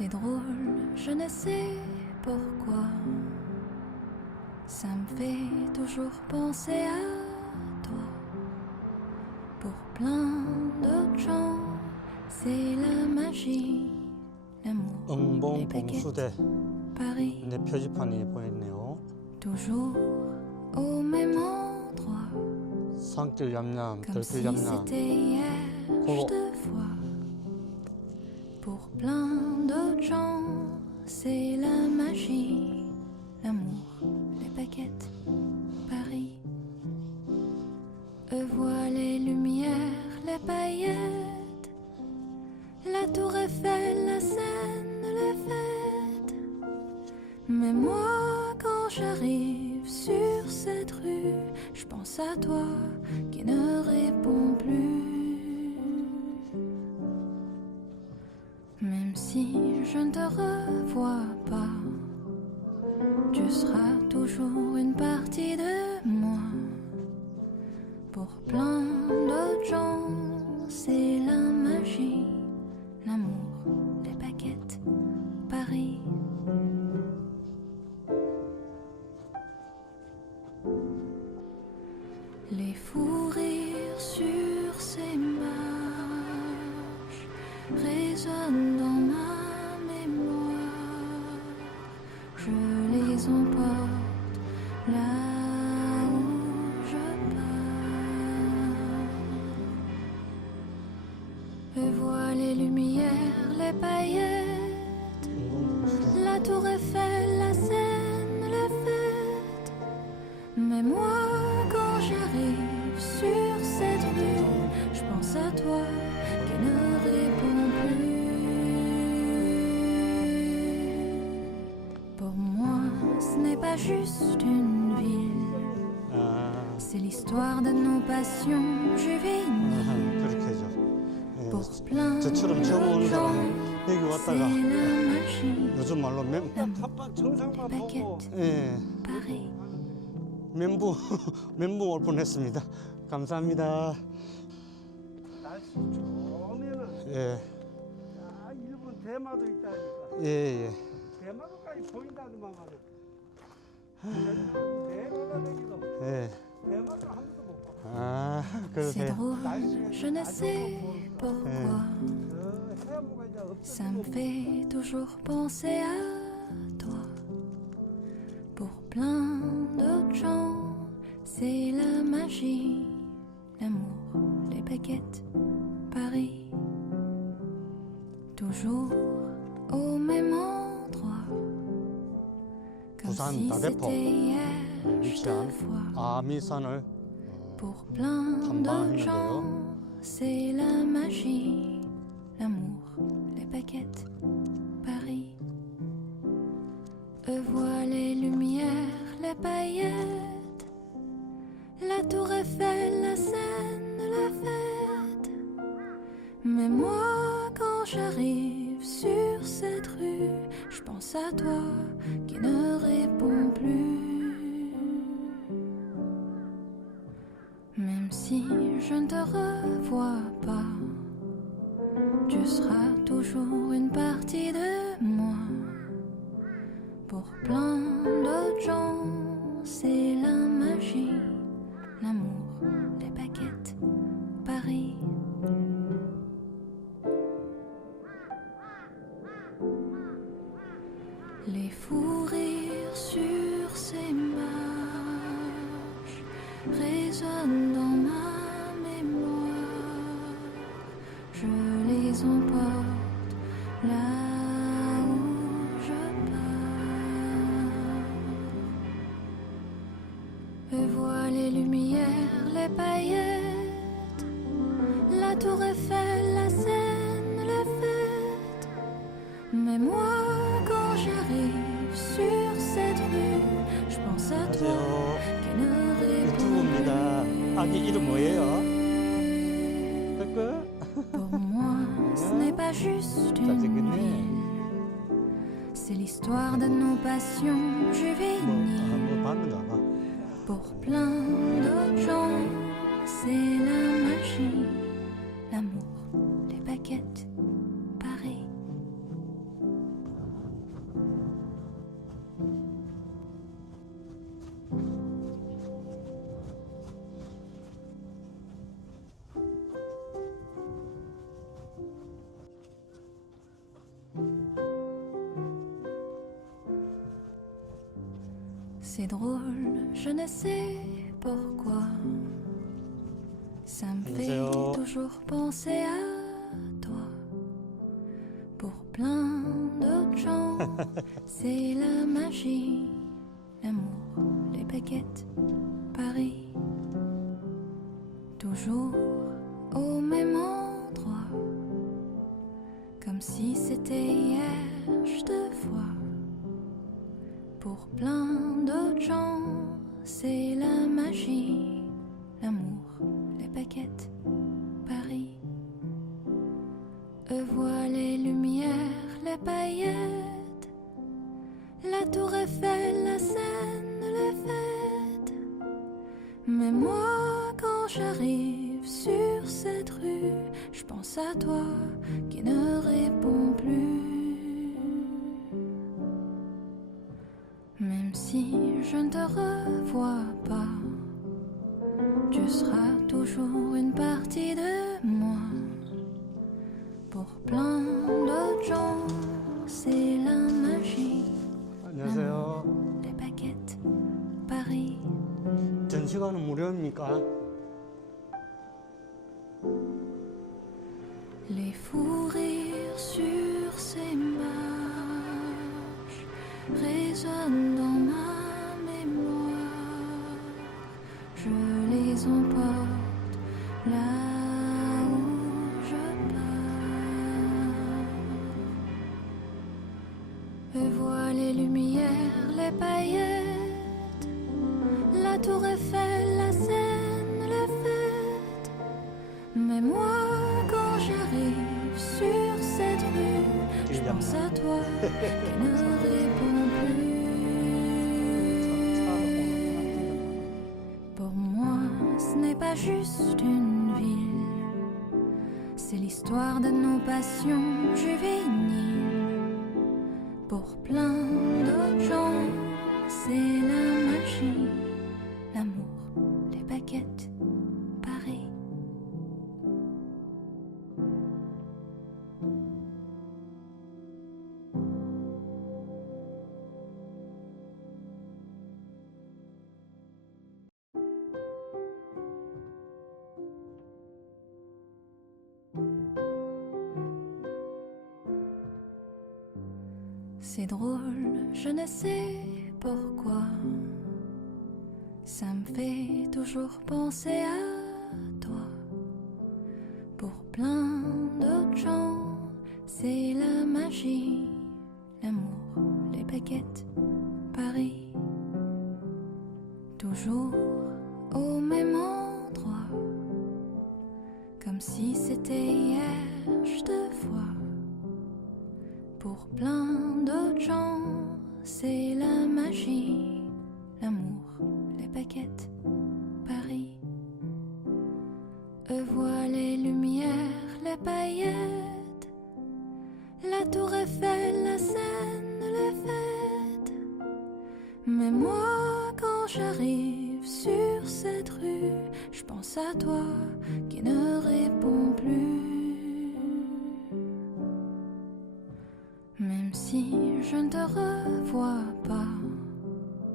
C'est drôle, je ne sais pourquoi. Ça me fait toujours penser à toi. Pour plein d'autres gens, c'est la magie, l'amour, les baguettes, Paris. 내 표지판이 보이네요. Toujours au même endroit. 산길 얌얌, Comme 들길 si 얌얌. c'était hier, je te vois. Pour plein d'autres gens, c'est la magie, l'amour, les baguettes, Paris. Eux voient les lumières, les paillettes, la tour Eiffel, la Seine, les fêtes. Mais moi, quand j'arrive sur cette rue, je pense à toi qui ne réponds plus. Même si je ne te revois pas, tu seras toujours une partie de moi. Pour plein d'autres gens, c'est la magie, l'amour, les baguettes, Paris. Les fous rires sur ces marches résonnent dans ma mémoire. Je les emporte là où je pars. Eux voient les lumières, les paillettes, la tour Eiffel, la Seine, les fêtes. Mais moi, quand j'arrive sur cette rue, je pense à toi qui ne réponds plus. Pour moi, ce n'est pas juste une ville, c'est l'histoire de nos passions juvéniles. 그렇게 해줘. Pour plein 저처럼 처음 오는 de gens, 사람은 여기 c'est 왔다가 la magie, 요즘 말로 탑방 정상만 보고 baguette, 예, Paris. 멘붕 올 뻔했습니다. 감사합니다. 날씨 좋으면은 예, 아 일본 대마도 있다니까. 예. 대마도까지 보인다더만 말이야. 대마도 내기도 예. 대마도 한 번도 못 봐. 아, C'est 그러세요. drôle, je ne sais pourquoi. 저 해안무가 이제 Ça me fait toujours penser à toi. Pour plein d'autres gens, c'est la magie, l'amour, les baguettes, Paris. Toujours au même endroit. Comme 부산 si 다대포 c'était hier, je te 위치한 vois. 아미산을 Pour plein d'autres gens, c'est la magie, l'amour, les baguettes, Paris. Eux voient les lumières, les paillettes, la tour Eiffel, la Seine, la fête. Mais moi, quand j'arrive sur cette rue, je pense à toi qui ne réponds plus. Même si je ne te revois pas, tu seras toujours une partie de moi. Pour plein d'autres gens, c'est la magie, l'amour, les baguettes, Paris. Les fous rires sur ces marches résonnent dans ma mémoire. Je les emporte là où je pars. Eux voient les lumières, les paillettes, la tour Eiffel, la Seine, les fêtes. Mais moi, quand j'arrive sur cette rue, je pense à toi qui ne réponds 유튜브입니다. 아기 이름 뭐예요? 댓글? Pour moi, ce n'est pas juste une 잘생겼네. ville, c'est l'histoire de nos passions juvéniles. 뭐 봤는가 봐. Pour plein d'autres gens, c'est la magie, l'amour, les baguettes, Paris. C'est drôle, je ne sais pourquoi. Ça me fait 안녕하세요. toujours penser à toi. Pour plein d'autres gens, c'est la magie, l'amour, les baguettes, Paris. Toujours au même endroit, comme si c'était hier, je te vois. Pour plein d'autres gens, c'est la magie, l'amour, les baguettes, Paris. Eux voient les lumières, les paillettes, la tour Eiffel, la Seine, les fêtes. Mais moi, quand j'arrive sur cette rue, je pense à toi qui ne réponds plus. Même si je ne te revois pas, tu seras toujours une partie de moi. Pour plein d'autres gens, c'est la magie, 안녕하세요. les baguettes, Paris. 전시관은 무료입니까? Les fous rires sur ces marches résonnent dans ma mémoire. Je les emporte là où je pars. Eux voient les lumières, les paillettes, la tour Eiffel, la Seine, les fêtes. Mais moi, quand j'arrive sur cette rue, je pense à toi qui ne réponds plus. Pour moi, ce n'est pas juste une ville, c'est l'histoire de nos passions juvéniles. Pour plein d'autres gens, c'est la magie, l'amour, les baguettes, Paris. C'est drôle, je ne sais pourquoi. Ça me fait toujours penser à toi. Pour plein d'autres gens, c'est la magie, l'amour, les baguettes, Paris. Toujours au même endroit, comme si c'était hier, je te vois. Pour plein d'autres gens, c'est la magie, l'amour, les baguettes, Paris. Eux voient les lumières, les paillettes, la tour Eiffel, la Seine, les fêtes. Mais moi, quand j'arrive sur cette rue, je pense à toi qui ne réponds plus. Même si je ne te revois pas,